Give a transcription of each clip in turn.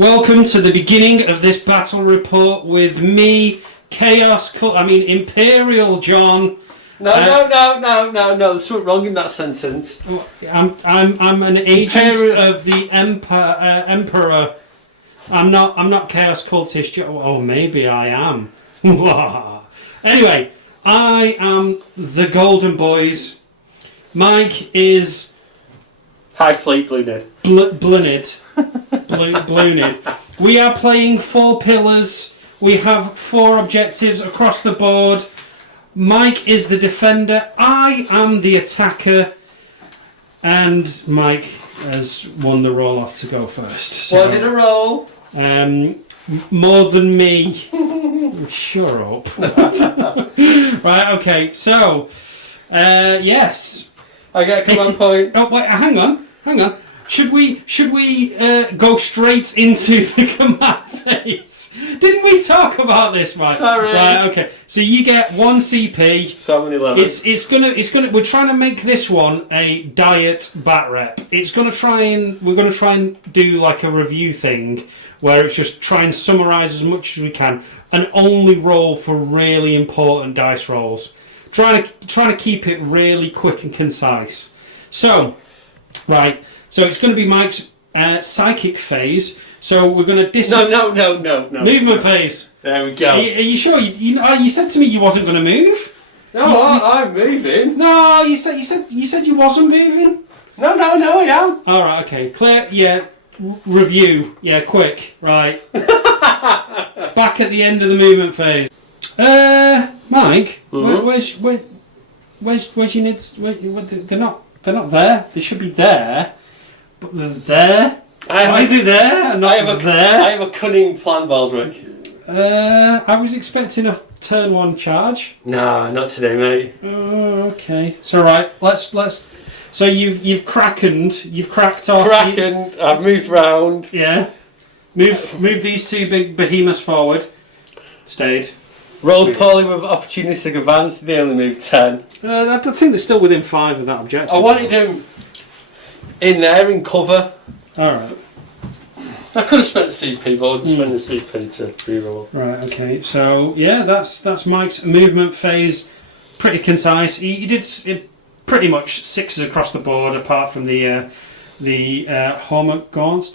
Welcome to the beginning of this battle report with me, Imperial Jon. No. There's something wrong in that sentence. I'm an agent of the Emperor. I'm not Chaos Cultist Jon. Oh, maybe I am. Anyway, I am the Golden Boys. Mike is High Fleet Bloonid. Bloonid. We are playing 4 pillars. We have 4 objectives across the board. Mike is the defender. I am the attacker. And Mike has won the roll off to go first. So, What did a roll? More than me. Shut up. Right, okay. So, yes. I get a command point. Oh, wait, hang on. Should we go straight into the command phase? Didn't we talk about this, Mike? Sorry. Right, okay. So you get 1 CP. So many levels. It's gonna. We're trying to make this one a diet bat rep. We're gonna try and do like a review thing where it's just try and summarise as much as we can and only roll for really important dice rolls. Trying to keep it really quick and concise. So, right. So it's going to be Mike's psychic phase. So we're going to No. movement phase. There we go. Are you sure? You said to me you wasn't going to move. No, I'm moving. No, you said you wasn't moving. No, I am. All right, okay, clear. Yeah, review. Yeah, quick. Right. Back at the end of the movement phase. Mike, where's your nids? They're not there. They should be there. But they're there. Either there or not there. I have a cunning plan, Baldric. I was expecting a turn 1 charge. No, not today, mate. Oh, okay. So right, let's. So you've cracked off. I've moved round. Yeah. Move these 2 big behemoths forward. Stayed. Rolled poorly with opportunistic advance. They only moved 10. I think they're still within 5 of that objective. I wanted them in there in cover. Alright. I could have spent CP, but I wasn't spending CP to reroll. Right, okay. So, yeah, that's Mike's movement phase. Pretty concise. He did pretty much 6s across the board, apart from the Hormagaunts,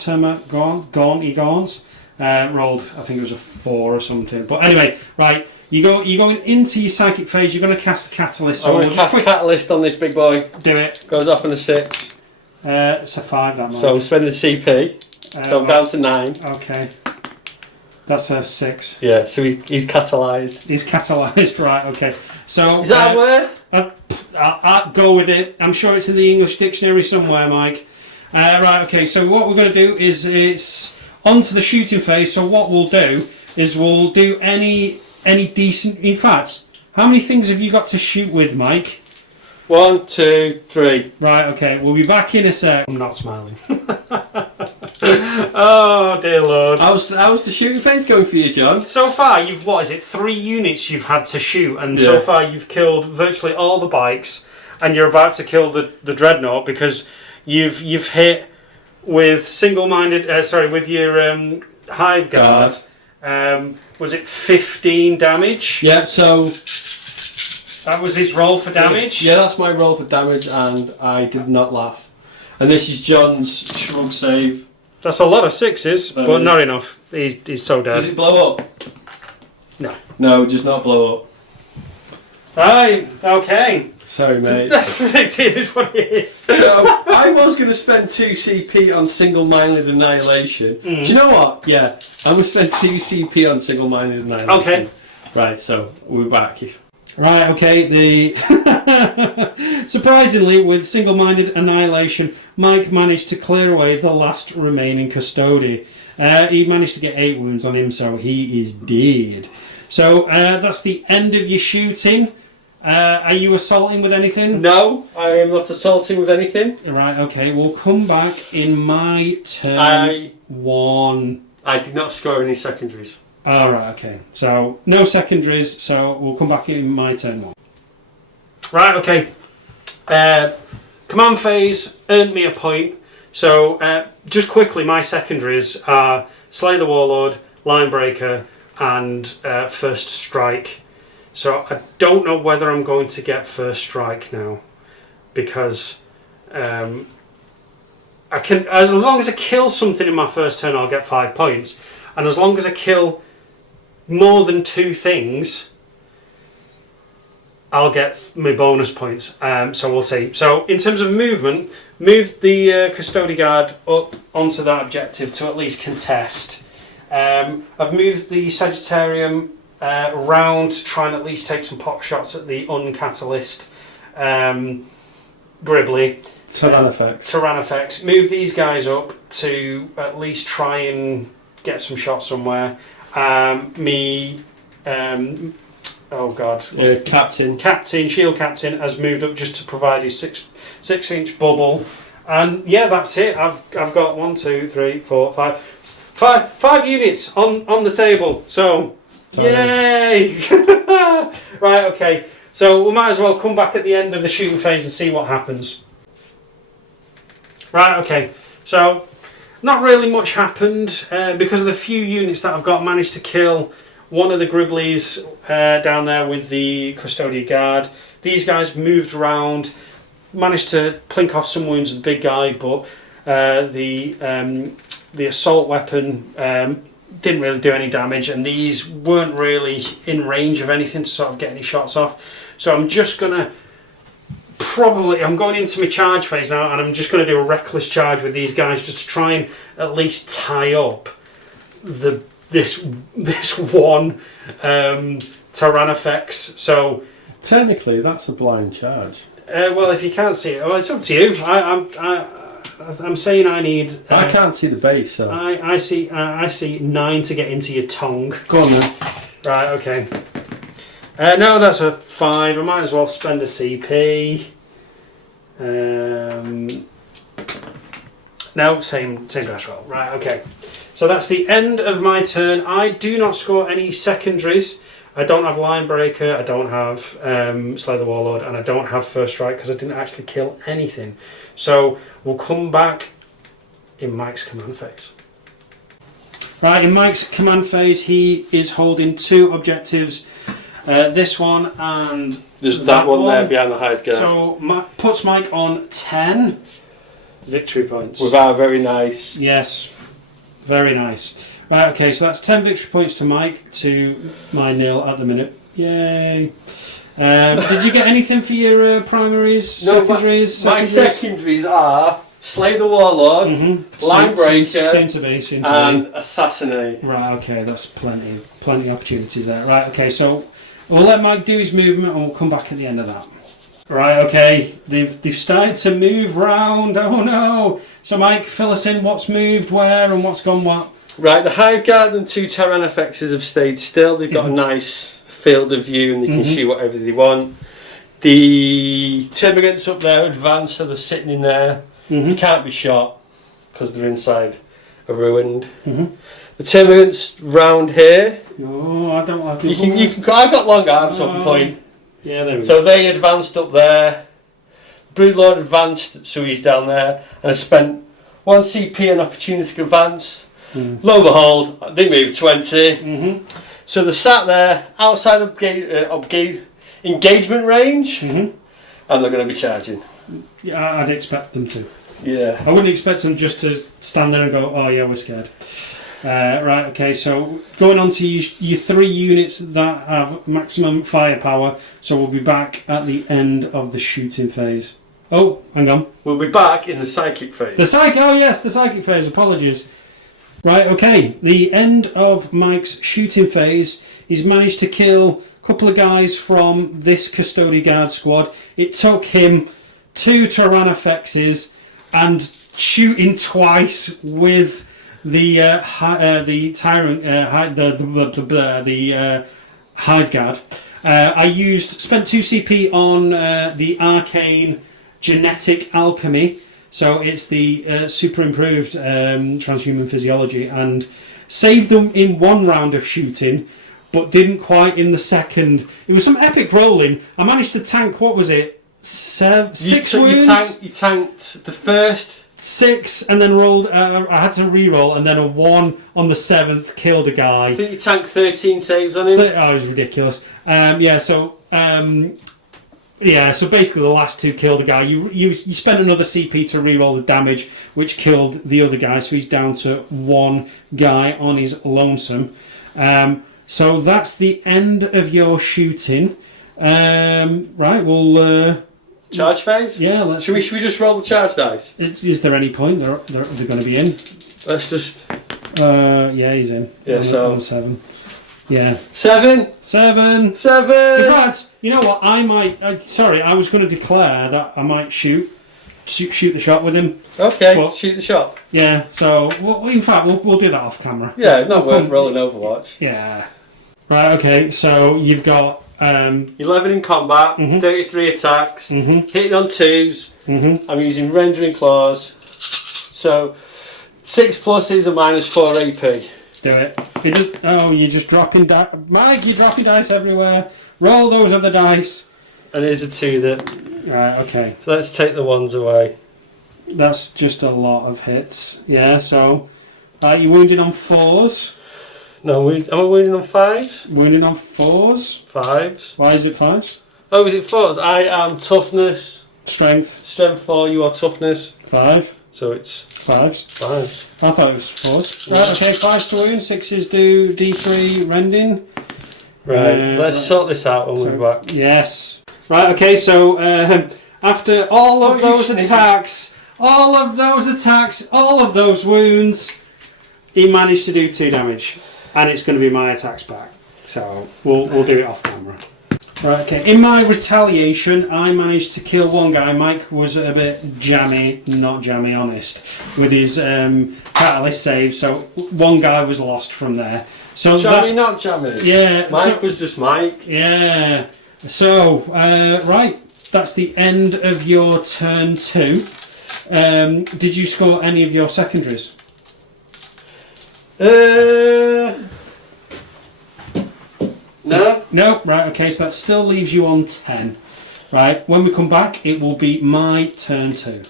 Gaunts. Rolled, I think it was a 4 or something. But anyway, right, you're going into your psychic phase. You're going to cast a catalyst. So I'm going to cast a catalyst on this big boy. Do it. Goes off on a 6. It's a 5, that Mike. So I'm spending CP. So I'm down to 9. Okay. That's a 6. Yeah, so he's catalysed. He's catalysed, right, okay. So is that a word? I'll go with it. I'm sure it's in the English dictionary somewhere, Mike. Right, okay, so what we're going to do is it's onto the shooting phase. So what we'll do is we'll do any decent... In fact, how many things have you got to shoot with, Mike? 1, 2, 3. Right, okay, we'll be back in a sec. I'm not smiling. Oh, dear Lord. How's the shooting phase going for you, Jon? So far, you've, 3 units you've had to shoot, and so far you've killed virtually all the bikes, and you're about to kill the Dreadnought because you've hit with single-minded, with your Hive Guard. Was it 15 damage? Yeah, so... That was his roll for damage? Yeah, that's my roll for damage, and I did not laugh. And this is Jon's shrug save. That's a lot of 6s, but not enough. He's so dead. Does it blow up? No. No, it does not blow up. Right, okay. Sorry, mate. It is what it is. So, I was going to spend 2 CP on single-minded annihilation. Do you know what? Yeah, I'm going to spend 2 CP on single-minded annihilation. Okay. Right, so we're back. Right, okay, surprisingly, with single-minded annihilation, Mike managed to clear away the last remaining Custodian. He managed to get 8 wounds on him, so he is dead. So, that's the end of your shooting. Are you assaulting with anything? No, I am not assaulting with anything. Right, okay, we'll come back in my turn 1. I did not score any secondaries. Alright, okay. So, no secondaries, so we'll come back in my turn 1. Right, okay. Command phase earned me a point. So just quickly, my secondaries are Slay the Warlord, Linebreaker, and First Strike. So I don't know whether I'm going to get First Strike now, because I can, as long as I kill something in my first turn, I'll get 5 points, and as long as I kill more than 2 things, I'll get my bonus points. So we'll see. So in terms of movement, move the Custodian Guard up onto that objective to at least contest. I've moved the Sagittarum round to try and at least take some pot shots at the Uncatallist Gribbly. Tyrannifex. Move these guys up to at least try and get some shots somewhere. Shield Captain has moved up just to provide his 6-inch bubble. And yeah, that's it. I've got 1, 2, 3, 4, 5 units on the table. So yay! Right, okay. So we might as well come back at the end of the shooting phase and see what happens. Right, okay. So not really much happened because of the few units that I've got. Managed to kill one of the Gribblies down there with the Custodian Guard. These guys moved around, managed to plink off some wounds of the big guy, but the assault weapon didn't really do any damage, and these weren't really in range of anything to sort of get any shots off. So I'm just gonna I'm going into my charge phase now, and I'm just going to do a reckless charge with these guys just to try and at least tie up this one Tyrannifex. So technically, that's a blind charge. Well, if you can't see it, well, it's up to you. I'm saying I need. I can't see the base, so I see 9 to get into your tongue. Go on then. Right. Okay. No, that's a 5. I might as well spend a CP. No, same dice roll. Right, okay. So that's the end of my turn. I do not score any secondaries. I don't have Linebreaker, I don't have Slay the Warlord, and I don't have First Strike because I didn't actually kill anything. So we'll come back in Mike's command phase. Right, in Mike's command phase, he is holding 2 objectives. This one and there's that one there behind the hive guard. So puts Mike on 10 victory points. Without a very nice. Yes, very nice. Right, okay, so that's 10 victory points to Mike to my 0 at the minute. Yay! Did you get anything for your primaries, secondaries? My secondaries are Slay the Warlord, Linebreaker, seem to be, and Assassinate. Right, okay, that's plenty opportunities there. Right, okay, so we'll let Mike do his movement and we'll come back at the end of that. Right, okay, they've started to move round. Oh no! So Mike, fill us in. What's moved where and what's gone what? Right, the hive guard and 2 Tyrannifexes have stayed still. They've got a nice field of view and they can shoot whatever they want. The Terminants up there advanced, so they're sitting in there. You can't be shot because they're inside a ruined. The Terminants round here. Oh, I don't like it. You can. I've got long arms up a point. Yeah, there we go. So they advanced up there. Broodlord advanced, so he's down there. And I spent 1 CP on opportunistic advance. Lo and behold, they moved 20. So they're sat there outside of engagement range, and they're going to be charging. Yeah, I'd expect them to. Yeah. I wouldn't expect them just to stand there and go, oh yeah, we're scared. Right, okay, so going on to your 3 units that have maximum firepower, so we'll be back at the end of the shooting phase. Oh, hang on. We'll be back in the psychic phase. The psychic phase, apologies. Right, okay, the end of Mike's shooting phase, he's managed to kill a couple of guys from this Custodian Guard squad. It took him 2 Tyrannifexes and shooting twice with the hive guard. I spent 2 CP on the arcane genetic alchemy. So it's the super improved transhuman physiology, and saved them in 1 round of shooting, but didn't quite in the second. It was some epic rolling. I managed to tank, what was it, 6 wounds? You tanked the first 6 and then rolled. I had to re-roll, and then a 1 on the 7th killed a guy. I think you tanked 13 saves on him. Oh, it was ridiculous. So basically the last 2 killed a guy. You spent another CP to re-roll the damage, which killed the other guy, so he's down to 1 guy on his lonesome. So that's the end of your shooting. Right, we'll... charge phase? Yeah, let's... Should we just roll the charge dice? Is there any point? They're going to be in. Let's just... yeah, he's in. Yeah, on 7. Yeah. 7! 7! 7! In fact, you know what? I might... I was going to declare that I might shoot the shot with him. Okay, But- shoot the shot. Yeah, so... in fact, we'll do that off camera. Yeah, not worth rolling Overwatch. Yeah. Right, okay, so you've got... 11 in combat, 33 attacks, hitting on 2s. I'm using rendering claws. So 6 plus is a -4 AP. Do it. You're just dropping dice. Mike, you're dropping dice everywhere. Roll those other dice. And here's a 2 that. Right, okay. So let's take the ones away. That's just a lot of hits. Yeah, so you're wounded on 4s. No, am I wounding on 5s? Wounded on 4s. 5s. Why is it 5s? Oh, is it 4s? I am toughness. Strength. Strength 4, you are toughness. 5. So it's 5s. 5s. I thought it was 4s. Right, okay, 5 to wound, 6s do D3 rending. Right, let's sort this out when we're back. Yes. Right, okay, so after all of those attacks, all of those wounds, he managed to do 2 damage. And it's going to be my attacks back. So we'll do it off camera. Right, okay. In my retaliation, I managed to kill 1 guy. Mike was a bit not jammy honest, with his catalyst save. So 1 guy was lost from there. So jammy, not jammy. Yeah. Mike was just Mike. Yeah. So, right. That's the end of your turn 2. Did you score any of your secondaries? No, right, okay, so that still leaves you on 10. Right, when we come back, it will be my turn 2.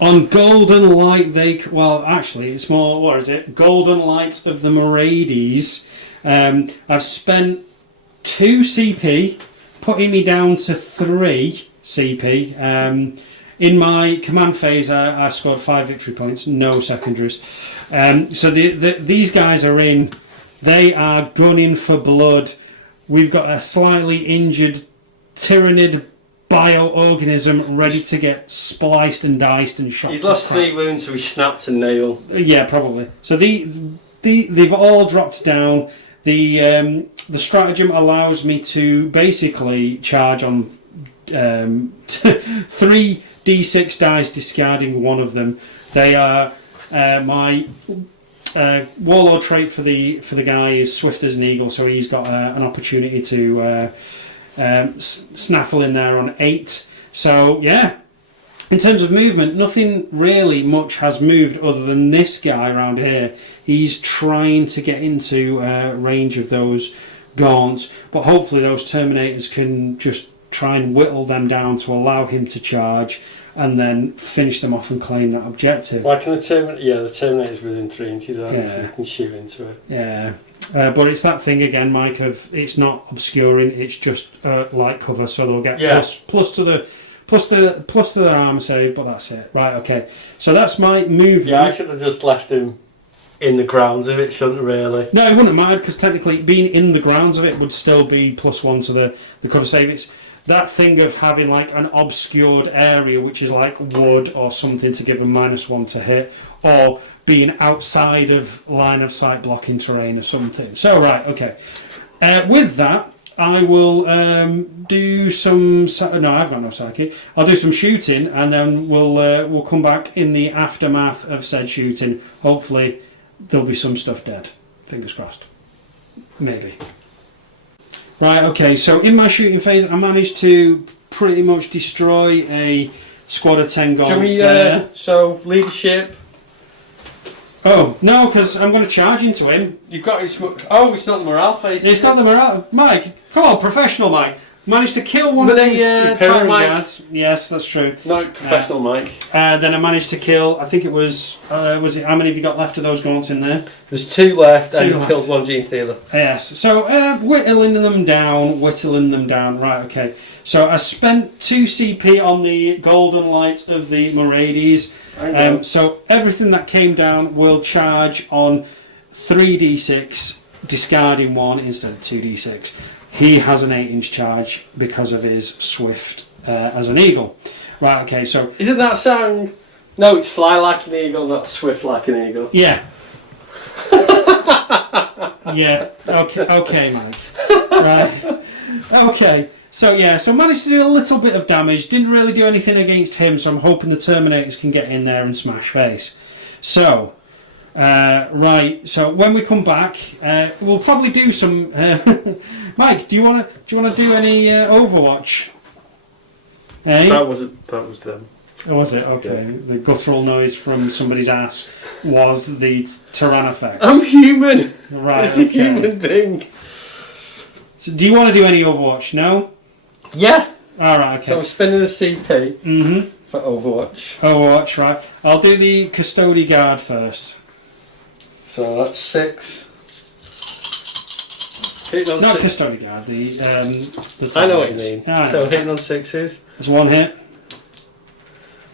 On Golden Light, actually, it's more, what is it? Golden Light of the Merades. I've spent 2 CP, putting me down to 3 CP. In my command phase, I scored 5 victory points, no secondaries. So these guys are in. They are gunning for blood. We've got a slightly injured Tyranid bioorganism ready to get spliced and diced and shot. He's lost 3 wounds, so he snapped a nail. Yeah, probably. So they've all dropped down. The stratagem allows me to basically charge on 3 D6 dice, discarding 1 of them. They are my Warlord trait for the guy is swift as an eagle, so he's got an opportunity to snaffle in there on 8. So yeah, in terms of movement, nothing really much has moved other than this guy around here. He's trying to get into range of those gaunts, but hopefully those Terminators can just try and whittle them down to allow him to charge and then finish them off and claim that objective. Like the Terminator, the Terminator's within 3 inches, so you can shoot into it. Yeah, but it's that thing again, Mike, of it's not obscuring, it's just light cover, so they'll get plus to their armor save, but that's it. Right, okay. So that's my movement. Yeah, I should have just left him in the grounds of it, shouldn't really? No, it wouldn't matter, because technically being in the grounds of it would still be +1 to the cover save. It's that thing of having like an obscured area, which is like wood or something, to give them -1 to hit, or being outside of line of sight blocking terrain or something. So right, okay. With that, I will do some. No, I've got no psychic. I'll do some shooting, and then we'll come back in the aftermath of said shooting. Hopefully, there'll be some stuff dead. Fingers crossed. Maybe. Right, okay, so in my shooting phase, I managed to pretty much destroy a squad of 10 gaunts there. So, leadership. Oh, no, because I'm going to charge into him. You've got his... Oh, it's not the morale phase. It's not the morale. Mike, come on, professional Mike. managed to kill one My of the name's Tyrant Mike. guards. Yes, that's true. Not professional, Mike. Then I managed to kill, I think it was it, how many have you got left of those gaunts in there? There's 2 left, and Two you left. killed 1 Gene Stealer. Yes, so whittling them down, right, okay. So I spent 2 CP on the golden light of the Morades. So everything that came down will charge on 3d6, discarding 1 instead of 2d6. He has an 8-inch charge because of his swift as an eagle. Right, okay, so... Isn't that song? No, it's Fly Like an Eagle, not Swift Like an Eagle. Yeah. Yeah, okay, Mike. Right. Okay, so yeah, so managed to do a little bit of damage. Didn't really do anything against him, so I'm hoping the Terminators can get in there and smash face. So... right, so when we come back, we'll probably do some. Mike, do you want to do any Overwatch? That was them. Oh, was it? Okay. The guttural noise from somebody's ass was the Tyrannifex. I'm human. Right. It's a human being. So, do you want to do any Overwatch? No. Yeah. All right. Okay. So we're spinning a CP Mm-hmm. for Overwatch. Overwatch, right? I'll do the Custodian guard first. So that's 6. Hitting on Not 6. Custodian guard. The I know what you mean. Yeah, I So know. hitting on 6s. There's 1 hit.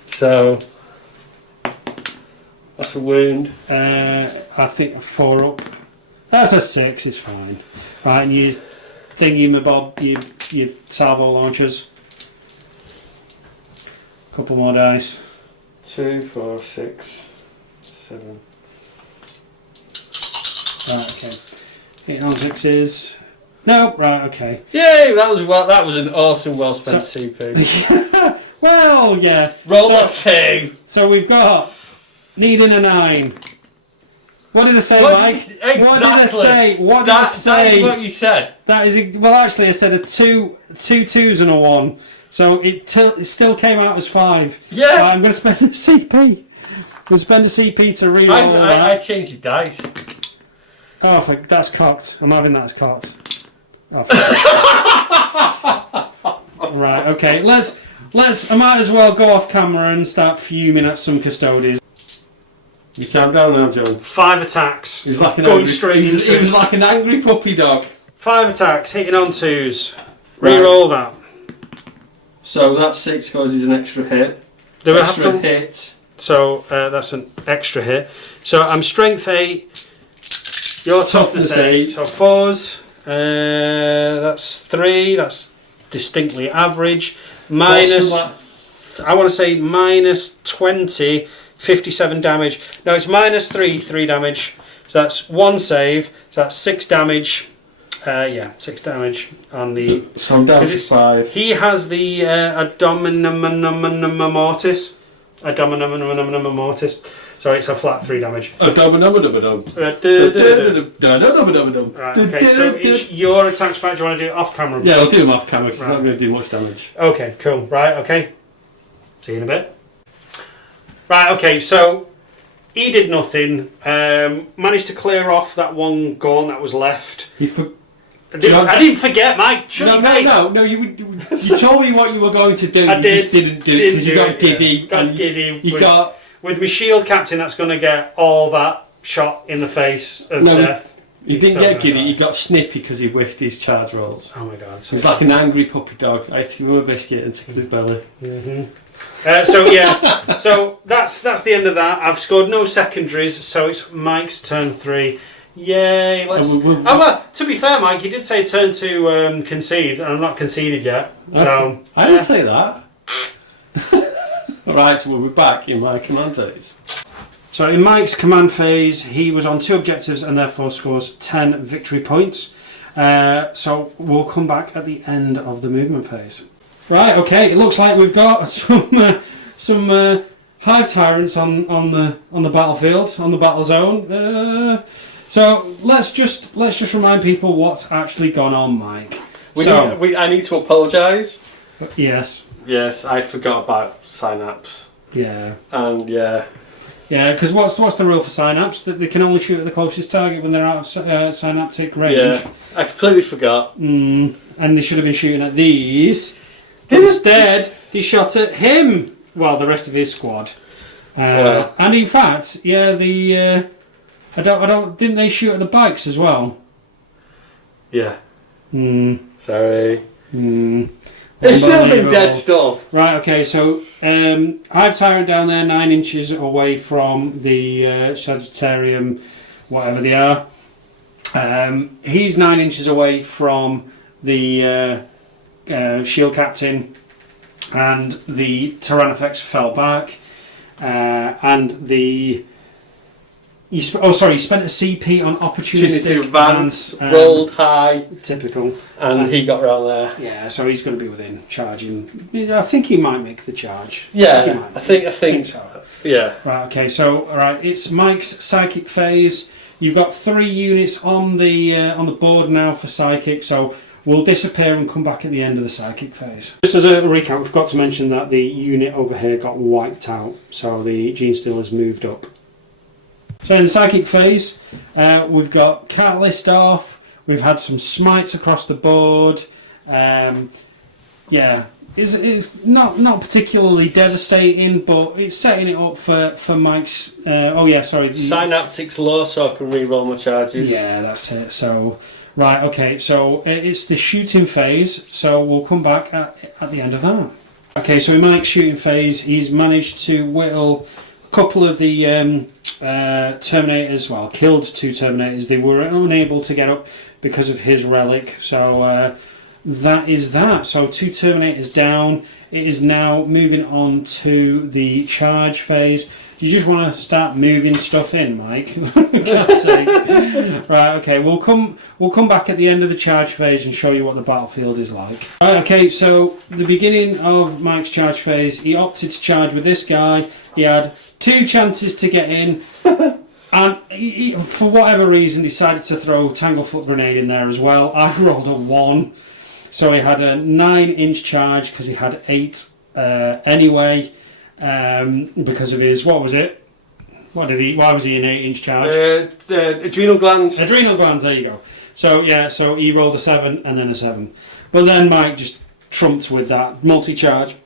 So that's a wound. I think 4 up. That's a 6. It's fine. Right, and you thingy my bob, your salvo launchers. Couple more dice. 2, 4, 6, 7. Right, okay. Hitting on 6s. No, right, okay. Yay! That was an awesome, well spent CP. Well, yeah. Roll a 2. So we've got needing a 9. What did I say, What Mike? exactly. What did I say? What did I say? That is what you said. That is well. Actually, I said a 2 2s and a 1. So it still came out as 5. Yeah. Right, I'm going to spend a CP. I'm going to spend a CP to reroll that. I changed the dice. Oh, fuck, that's cocked. I'm having that as cocked. Oh, right, okay. Let's. I might as well go off camera and start fuming at some Custodians. You calm down now, John. 5 attacks. He was like an Going angry, straight he was, into he was like an angry puppy dog. 5 attacks, hitting on 2s. Right. Reroll that. So that 6 causes an extra hit. Do I have extra to? hit. So that's an extra hit. So I'm strength 8. Your toughness 8. So 4s. That's 3. That's distinctly average. Minus. I want to say minus 20. 57 damage. No, it's minus 3 damage. So that's 1 save. So that's 6 damage. 6 damage on the. So I'm down to 5. He has the Admonimortis. Admonimortis. So it's a flat 3 damage. Right, okay, so it's your attacks back. Do you want to do it off camera? Yeah, I'll do them off camera because it's not going to do much damage. Okay, cool. Right, okay. See you in a bit. Right, okay, so he did nothing. Managed to clear off that 1 gaunt that was left. I didn't forget, Mike. No. You told me what you were going to do. I did. Just didn't do it because you got giddy. Got giddy. You got with my shield captain. That's going to get all that shot in the face of death. You didn't get giddy. You got snippy because he whiffed his charge rolls. Oh my god! He was like an angry puppy dog. I ate him with a biscuit and tickled his belly. Mm-hmm. So that's the end of that. I've scored no secondaries, so it's Mike's turn 3. Yay! Let's. Well, to be fair, Mike, you did say turn to concede, and I'm not conceded yet. So I didn't say that. Alright, so we'll be back in my command phase. So in Mike's command phase, he was on 2 objectives and therefore scores 10 victory points. So we'll come back at the end of the movement phase. Right, okay, it looks like we've got some hive tyrants on the battlefield, on the battle zone. So let's just remind people what's actually gone on, Mike. I need to apologise. Yes. Yes, I forgot about synapse. Yeah. And yeah. Yeah, because what's the rule for synapse? That they can only shoot at the closest target when they're out of synaptic range. Yeah, I completely forgot. and they should have been shooting at these. Instead, they shot at him. Well, the rest of his squad. And in fact, yeah, didn't they shoot at the bikes as well? Yeah. Sorry. It's still been dead stuff. Right, okay, so Hive Tyrant down there, 9 inches away from the Sagittarum, whatever they are. He's 9 inches away from the Shield Captain, and the Tyrannofex fell back. And he spent a CP on opportunistic advance, rolled high, typical, and he got around there. Yeah, so he's going to be within charging. I think he might make the charge. Yeah, I think so. Yeah. Right. Okay. So, all right, it's Mike's psychic phase. You've got 3 units on the board now for psychic. So we'll disappear and come back at the end of the psychic phase. Just as a recap, we forgot to mention that the unit over here got wiped out. So the Gene Stealer's moved up. So in the psychic phase, we've got Catalyst off, we've had some smites across the board. It's not particularly devastating, but it's setting it up for Mike's... Synaptics low, so I can re-roll my charges. Yeah, that's it. So, right, okay, so it's the shooting phase, so we'll come back at the end of that. Okay, so in Mike's shooting phase, he's managed to whittle a couple of the Terminators, well, killed 2 Terminators. They were unable to get up because of his Relic, so that is that. So 2 Terminators down. It is now moving on to the charge phase. You just want to start moving stuff in, Mike. God's sake. Right, okay, we'll come back at the end of the charge phase and show you what the battlefield is like. Right, okay, so the beginning of Mike's charge phase, he opted to charge with this guy. He had 2 chances to get in, and he, for whatever reason, decided to throw Tanglefoot Grenade in there as well. I rolled a 1, so he had a 9-inch charge because he had 8 anyway. Because of his, what was it? Why was he an 8-inch charge? Adrenal glands. Adrenal glands, there you go. So yeah, so he rolled a 7 and then a 7. But then Mike just trumped with that multi-charge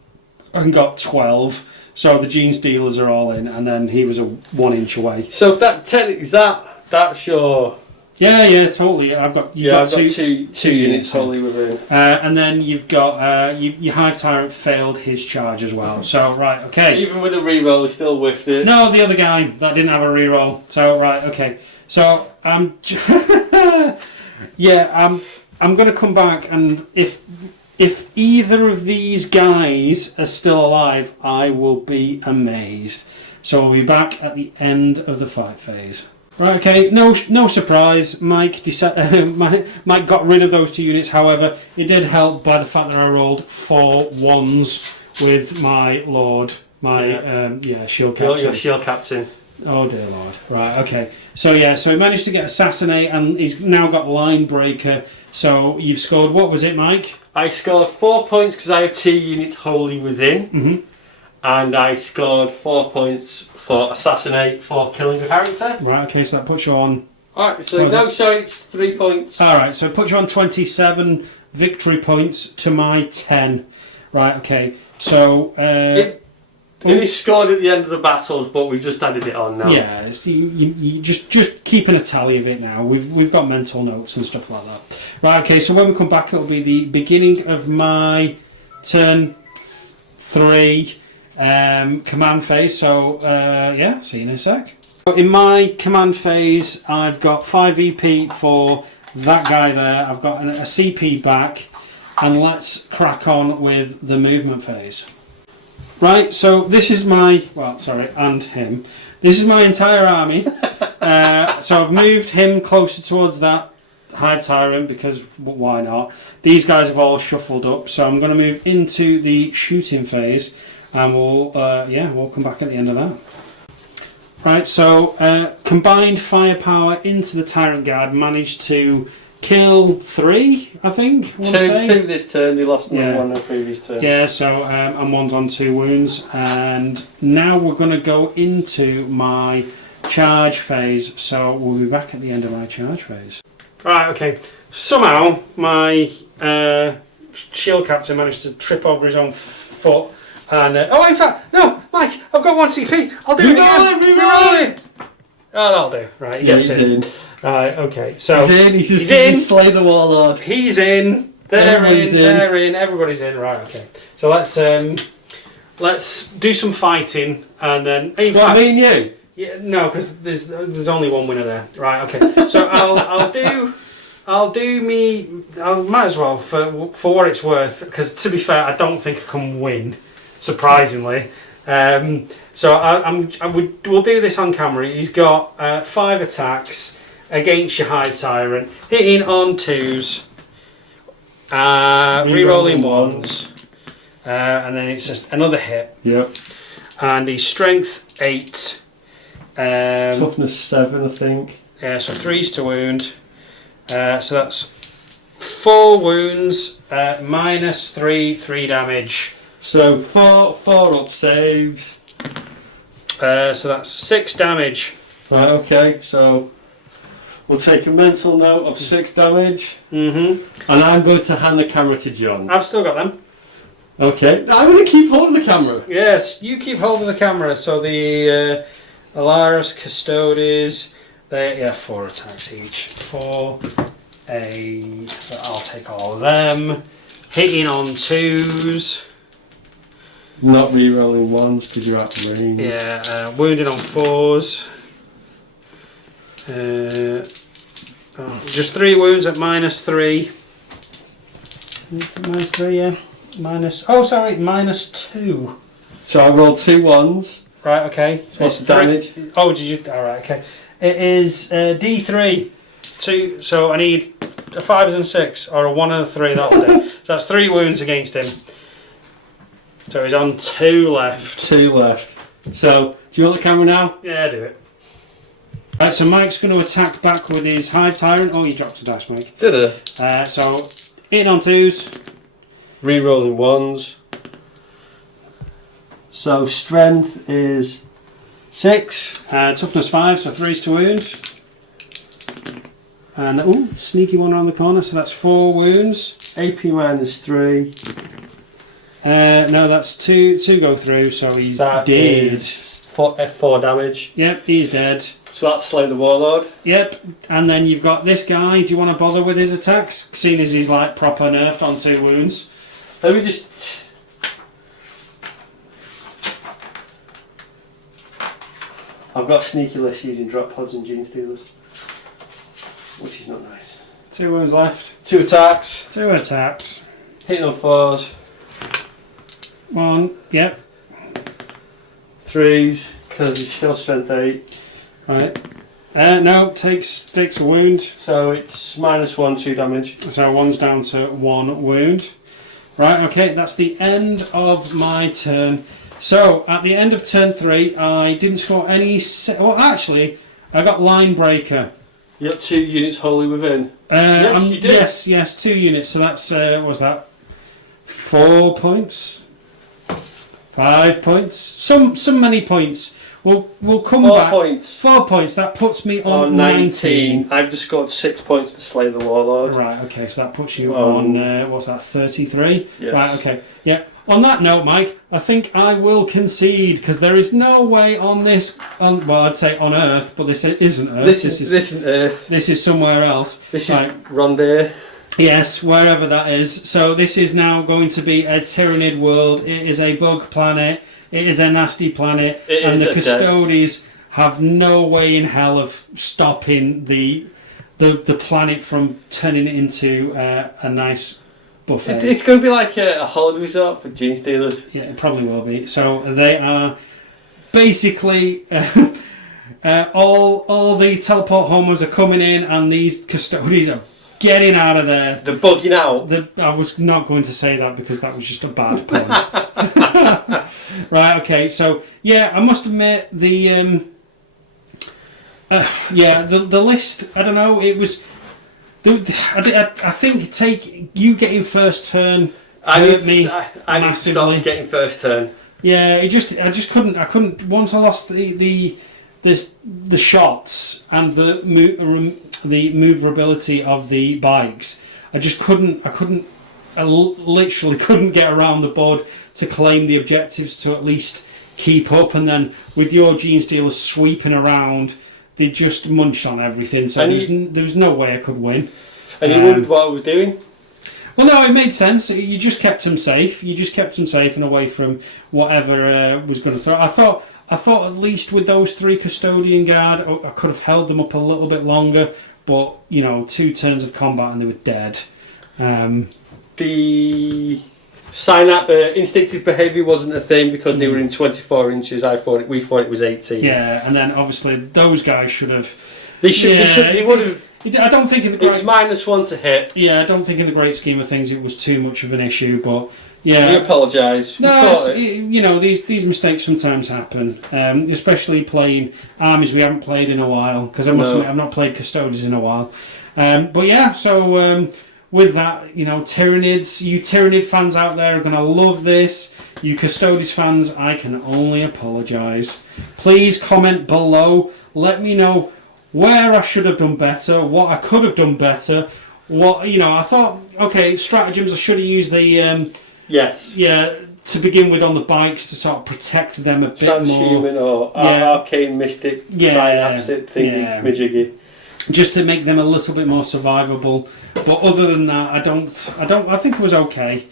and got 12. So the Gene Stealers are all in, and then he was a 1-inch away. So that's your... Yeah, totally. I've got two units wholly within. And then you've got your Hive Tyrant failed his charge as well. So right, okay. Even with a reroll, he still whiffed it. No, the other guy that didn't have a reroll. So right, okay. So I'm going to come back, and if either of these guys are still alive, I will be amazed. So we'll be back at the end of the fight phase. Right, okay, no surprise, Mike got rid of those 2 units. However, it did help by the fact that I rolled 4 1s with my Lord, Shield Captain. Your Shield Captain. Oh dear Lord. Right, okay. So he managed to get Assassinate, and he's now got Line Breaker. So you've scored, what was it, Mike? I scored 4 points because I have 2 units wholly within. Mm-hmm. And I scored 4 points for Assassinate for killing a character. Right, okay, so that puts you on... Alright, it's 3 points. Alright, so it puts you on 27 victory points to my 10. Right, okay, so... It is scored at the end of the battles, but we've just added it on now. Yeah, you just keeping a tally of it now. We've got mental notes and stuff like that. Right, okay, so when we come back, it'll be the beginning of my turn 3... command phase, so see you in a sec. In my command phase, I've got 5 EP for that guy there, I've got a CP back, and let's crack on with the movement phase. Right, so this is my, and him. This is my entire army. So I've moved him closer towards that Hive Tyrant because why not? These guys have all shuffled up, so I'm going to move into the shooting phase. And we'll come back at the end of that. Right, so combined firepower into the Tyrant Guard managed to kill 3, I think. 2 this turn, they lost another 1 the previous turn. Yeah, so and 1's on 2 wounds. And now we're going to go into my charge phase. So we'll be back at the end of my charge phase. Right, okay. Somehow my shield captain managed to trip over his own foot. And oh, in fact, no, Mike, I've got 1 CP. I'll do it again. Reroll it. Oh, that'll do. Right, he gets in. Right, okay. So he's in. Slay the Warlord. He's in. They're in. Everybody's in. Right, okay. So let's do some fighting, and then. In fact, me and you. Yeah, no, because there's only one winner there. Right, okay. So I might as well for what it's worth, because to be fair, I don't think I can win, surprisingly. So we'll do this on camera. He's got 5 attacks against your Hive Tyrant, hitting on 2s, re-rolling 1s, and then it's just another hit. Yep. And he's strength 8. Toughness 7, I think. Yeah, so 3s to wound. So that's 4 wounds, minus 3 damage. So 4 up saves. So that's 6 damage. Right, okay, so we'll take a mental note of 6 damage. Mm-hmm. And I'm going to hand the camera to John. I've still got them. Okay, I'm going to keep holding the camera. Yes, you keep holding the camera. So the Allarus, Custodes, they 4 attacks each. 4, 8. I'll take all of them. Hitting on 2s. Not re-rolling 1s because you're out of range. Yeah, wounded on 4s. Just 3 wounds at minus 3. Minus 3, yeah. Minus 2. So I rolled 2 1s. Right, okay. So what's the damage? Oh, did you? Alright, okay. It is D3. 2, so I need a 5 and 6, or a 1 and a 3, that'll do. So that's 3 wounds against him. So he's on 2 left. 2 left. So, do you want the camera now? Yeah, do it. Right, so Mike's going to attack back with his Hive Tyrant. Oh, you dropped a dice, Mike. Did I? So, hitting on 2s. Re-rolling 1s. So, strength is 6. Toughness 5, so 3s to wound. And, sneaky one around the corner, so that's 4 wounds. AP minus 3. No, that's 2 go through, so he's that dead. Is 4 damage. Yep, he's dead. So that's Slay the Warlord. Yep, and then you've got this guy. Do you want to bother with his attacks, seeing as he's like proper nerfed on 2 wounds? Let me just... I've got a sneaky list using drop pods and gene stealers, which is not nice. 2 wounds left. 2 attacks. 2 attacks. Hitting on 4s. 1, yep. 3s, because he's still strength 8. Right. No, takes a wound. So it's minus 1, 2 damage. So 1's down to 1 wound. Right, okay, that's the end of my turn. So, at the end of turn 3, I didn't score any... Well, actually, I got Line Breaker. You got 2 units wholly within. Yes, you did. Yes, 2 units. So that's, what was that? 4 points? 5 points? Some many points. We'll come 4 back. 4 points. 4 points. That puts me on 19. I've just scored 6 points for Slay the Warlord. Right, okay, so that puts you on, what's that, 33? Yes. Right, okay. Yeah. On that note, Mike, I think I will concede, because there is no way on this, well, I'd say on Earth, but this isn't Earth. This isn't Earth. This is somewhere else. This is Rondé. Yes, wherever that is. So this is now going to be a Tyranid world. It is a bug planet. It is a nasty planet. And the Custodians have no way in hell of stopping the planet from turning it into a nice buffet. It's going to be like a holiday resort for gene stealers. Yeah, it probably will be. So they are basically all the teleport homers are coming in, and these Custodians are getting out of there. They're bugging out. I was not going to say that because that was just a bad pun. Right, okay, so yeah, I must admit the list, I don't know, it was I think you getting first turn hurt me. I need to stop getting first turn. Yeah, I just couldn't once I lost the the shots and the maneuverability of the bikes. I literally couldn't get around the board to claim the objectives to at least keep up. And then with your Gene Stealers sweeping around, they just munched on everything. So there was no way I could win. And you wondered what I was doing? Well, no, it made sense. You just kept them safe. You just kept them safe and away from whatever was going to throw. I thought at least with those 3 Custodian Guard, I could have held them up a little bit longer. But, 2 turns of combat and they were dead. The instinctive behaviour wasn't a thing because they were in 24 inches. We thought it was 18. Yeah, and then obviously those guys should have... They would have... I don't think in the great... It's -1 to hit. Yeah, I don't think in the great scheme of things it was too much of an issue, but yeah. We apologise. No, these mistakes sometimes happen, especially playing armies we haven't played in a while, because I must admit I've not played Custodians in a while. But yeah, so with that, Tyranids, you Tyranid fans out there are going to love this. You Custodes fans, I can only apologise. Please comment below, let me know where I should have done better, what I could have done better, I thought, okay, stratagems, I should have used the... yes. Yeah, to begin with on the bikes to sort of protect them a bit Transhuman more. or arcane mystic synapsid thingy, majiggy. Just to make them a little bit more survivable. But other than that, I think it was okay.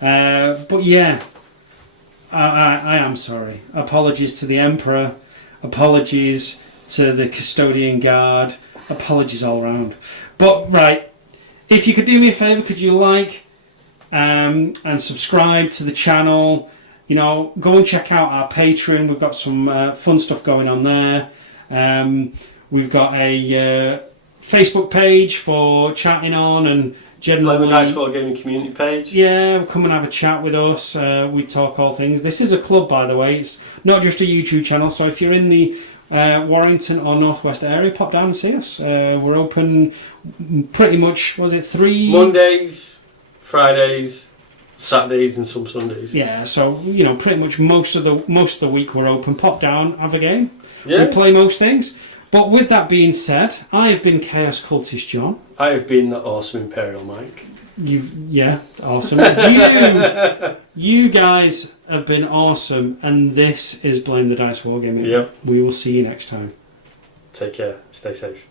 But yeah, I am sorry. Apologies to the Emperor. Apologies to the Custodian Guard. Apologies all round. But right, if you could do me a favour, could you like and subscribe to the channel? Go and check out our Patreon. We've got some fun stuff going on there. We've got a Facebook page for chatting on and generally... Nice Wargaming community page. Yeah, come and have a chat with us. We talk all things. This is a club, by the way. It's not just a YouTube channel, so if you're in the Warrington or Northwest area, pop down and see us. We're open pretty much, 3... Mondays, Fridays, Saturdays and some Sundays. Yeah, so, pretty much most of the week we're open. Pop down, have a game. Yeah. We play most things. But with that being said, I have been Chaos Cultist Jon. I have been the awesome Imperial Mike. Awesome. You guys have been awesome, and this is Blame the Dice Wargaming. Yep. We will see you next time. Take care. Stay safe.